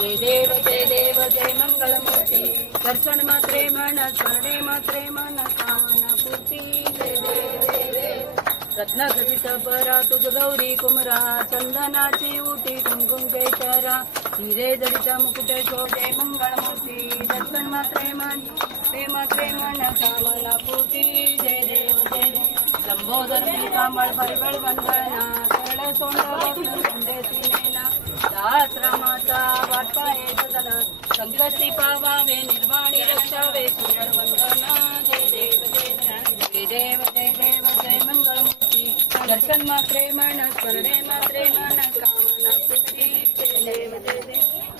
जय देव जय मंगलमूर्ती दर्शन मात्रे मन स्मरणे मात्रे मन कामना पूर्ती जय देव जय देव रत्नखचित परा तुझ गौरी कुमरा चंदनाची उटी कुंकुम केशरा हिरे जडित मुकुट शोभे मंगलमूर्ती दर्शन मात्रे मन कामना पूर्ती जय देव जय देव लंबोदर कामळ परिबळ वंदना सरळ सोंड सोंडे सिनेना दासरामाचा वाट पाये सदना संकटी पावावे निर्वाणी रक्षावे सुंदर वंदना जय देव जय देव जय देव जय मंगलमूर्ती दर्शन मात्रे मन स्मरणे मात्रे मन कामना पूर्ती जय देव जय देव